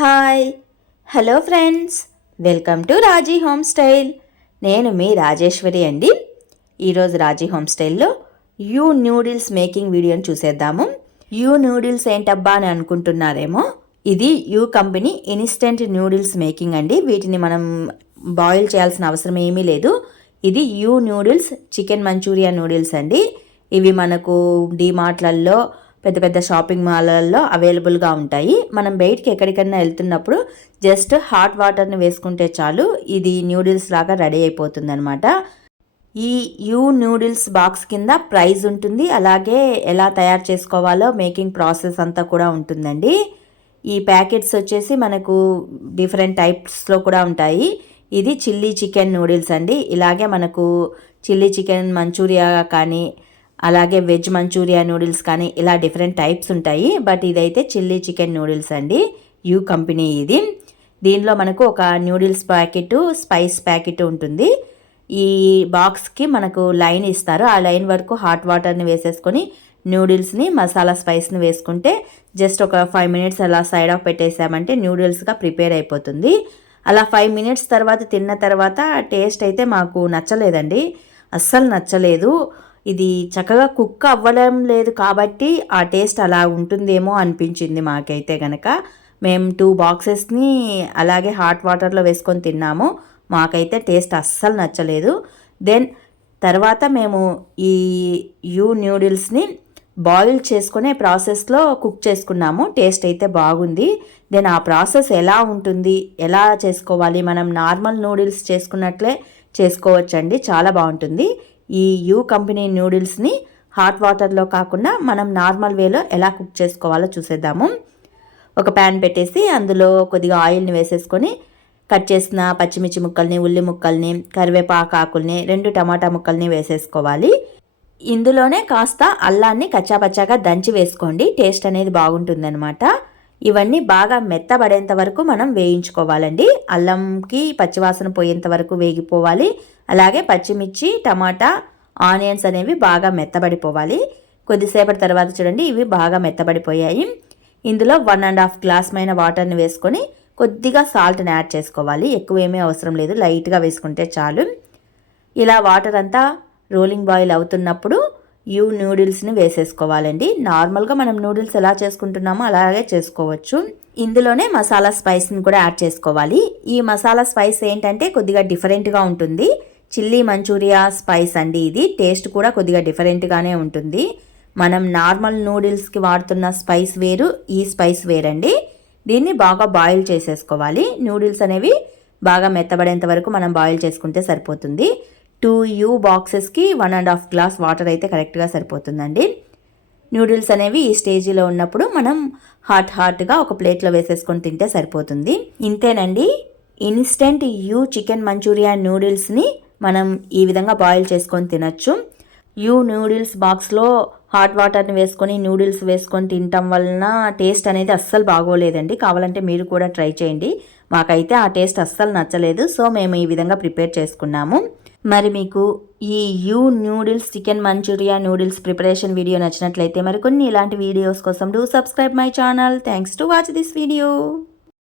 Hi hello friends, welcome to Raji homestyle. నేను మీ రాజేశ్వరి అండి. ఈరోజు రాజీ హోమ్స్టైల్లో యూ నూడిల్స్ మేకింగ్ వీడియోని చూసేద్దాము. యూ నూడిల్స్ ఏంటబ్బా అని అనుకుంటున్నారేమో. ఇది Yu company instant noodles making అండి. వీటిని మనం బాయిల్ చేయాల్సిన అవసరం ఏమీ లేదు. ఇది Yu noodles chicken Manchuria noodles అండి. ఇవి మనకు డీమార్ట్లలో పెద్ద పెద్ద షాపింగ్ మాల్లలో అవైలబుల్గా ఉంటాయి. మనం బయటికి ఎక్కడికైనా వెళ్తున్నప్పుడు జస్ట్ హాట్ వాటర్ని వేసుకుంటే చాలు, ఇది న్యూడిల్స్ లాగా రెడీ అయిపోతుంది అనమాట. ఈ యూ నూడిల్స్ బాక్స్ కింద ప్రైస్ ఉంటుంది, అలాగే ఎలా తయారు చేసుకోవాలో మేకింగ్ ప్రాసెస్ అంతా కూడా ఉంటుందండి. ఈ ప్యాకెట్స్ వచ్చేసి మనకు డిఫరెంట్ టైప్స్లో కూడా ఉంటాయి. ఇది చిల్లీ చికెన్ నూడిల్స్ అండి. ఇలాగే మనకు చిల్లీ చికెన్ మంచూరియా కానీ, అలాగే వెజ్ మంచూరియా నూడిల్స్ కానీ ఇలా డిఫరెంట్ టైప్స్ ఉంటాయి. బట్ ఇదైతే చిల్లీ చికెన్ నూడిల్స్ అండి, యూ కంపెనీ ఇది. దీనిలో మనకు ఒక నూడిల్స్ ప్యాకెట్, స్పైస్ ప్యాకెట్ ఉంటుంది. ఈ బాక్స్కి మనకు లైన్ ఇస్తారు. ఆ లైన్ వరకు హాట్ వాటర్ని వేసేసుకొని నూడిల్స్ని, మసాలా స్పైస్ని వేసుకుంటే జస్ట్ ఒక 5 మినిట్స్ అలా సైడ్ ఆఫ్ పెట్టేసామంటే నూడిల్స్గా ప్రిపేర్ అయిపోతుంది. అలా 5 మినిట్స్ తర్వాత తిన్న తర్వాత టేస్ట్ అయితే మాకు నచ్చలేదండి, అస్సలు నచ్చలేదు. ఇది చక్కగా కుక్ అవ్వడం లేదు కాబట్టి ఆ టేస్ట్ అలా ఉంటుందేమో అనిపించింది మాకైతే గనక. మేము 2 బాక్సెస్ని అలాగే హాట్ వాటర్లో వేసుకొని తిన్నాము. మాకైతే టేస్ట్ అస్సలు నచ్చలేదు. దెన్ తర్వాత మేము ఈ యూ నూడిల్స్ని బాయిల్ చేసుకునే ప్రాసెస్లో కుక్ చేసుకున్నాము. టేస్ట్ అయితే బాగుంది. దెన్ ఆ ప్రాసెస్ ఎలా ఉంటుంది, ఎలా చేసుకోవాలి, మనం నార్మల్ నూడిల్స్ చేసుకున్నట్లే చేసుకోవచ్చండి, చాలా బాగుంటుంది. ఈ యూ కంపెనీ నూడిల్స్ని హాట్ వాటర్లో కాకుండా మనం నార్మల్ వేలో ఎలా కుక్ చేసుకోవాలో చూసేద్దాము. ఒక ప్యాన్ పెట్టేసి అందులో కొద్దిగా ఆయిల్ని వేసేసుకొని కట్ చేసిన పచ్చిమిర్చి ముక్కల్ని, ఉల్లి ముక్కల్ని, కరివేపాకు ఆకుల్ని, 2 టమాటా ముక్కల్ని వేసేసుకోవాలి. ఇందులోనే కాస్త అల్లాన్ని కచ్చాపచ్చాగా దంచి వేసుకోండి, టేస్ట్ అనేది బాగుంటుందన్నమాట. ఇవన్నీ బాగా మెత్తబడేంత వరకు మనం వేయించుకోవాలండి. అల్లంకి పచ్చివాసన పోయేంత వరకు వేగిపోవాలి. అలాగే పచ్చిమిర్చి, టమాటా, ఆనియన్స్ అనేవి బాగా మెత్తబడిపోవాలి. కొద్దిసేపటి తర్వాత చూడండి, ఇవి బాగా మెత్తబడిపోయాయి. ఇందులో 1.5 గ్లాస్ మైన వాటర్ని వేసుకొని కొద్దిగా సాల్ట్ని యాడ్ చేసుకోవాలి. ఎక్కువ ఏమీ అవసరం లేదు, లైట్గా వేసుకుంటే చాలు. ఇలా వాటర్ అంతా రోలింగ్ బాయిల్ అవుతున్నప్పుడు యూ నూడిల్స్ని వేసేసుకోవాలండి. నార్మల్గా మనం నూడిల్స్ ఎలా చేసుకుంటున్నామో అలాగే చేసుకోవచ్చు. ఇందులోనే మసాలా స్పైస్ని కూడా యాడ్ చేసుకోవాలి. ఈ మసాలా స్పైస్ ఏంటంటే కొద్దిగా డిఫరెంట్గా ఉంటుంది. చిల్లీ మంచూరియా స్పైస్ అండి ఇది. టేస్ట్ కూడా కొద్దిగా డిఫరెంట్గానే ఉంటుంది. మనం నార్మల్ నూడిల్స్కి వాడుతున్న స్పైస్ వేరు, ఈ స్పైస్ వేరండి. దీన్ని బాగా బాయిల్ చేసేసుకోవాలి. నూడిల్స్ అనేవి బాగా మెత్తబడేంత వరకు మనం బాయిల్ చేసుకుంటే సరిపోతుంది. 2 యూ బాక్సెస్కి 1.5 గ్లాస్ వాటర్ అయితే కరెక్ట్గా సరిపోతుందండి. నూడిల్స్ అనేవి ఈ స్టేజీలో ఉన్నప్పుడు మనం హాట్గా ఒక ప్లేట్లో వేసేసుకొని తింటే సరిపోతుంది. ఇంతేనండి, ఇన్స్టెంట్ యూ చికెన్ మంచూరియా నూడిల్స్ని మనం ఈ విధంగా బాయిల్ చేసుకొని తినచ్చు. యూ నూడిల్స్ బాక్స్లో హాట్ వాటర్ని వేసుకొని నూడిల్స్ వేసుకొని తినటం వలన టేస్ట్ అనేది అస్సలు బాగోలేదండి. కావాలంటే మీరు కూడా ట్రై చేయండి. మాకైతే ఆ టేస్ట్ అస్సలు నచ్చలేదు, సో మేము ఈ విధంగా ప్రిపేర్ చేసుకున్నాము. మరి మీకు ఈ యూ noodles chicken Manchuria noodles preparation video నచ్చినట్లయితే మరికొన్ని ఇలాంటి వీడియోస్ కోసం do subscribe my channel. Thanks to watch this video.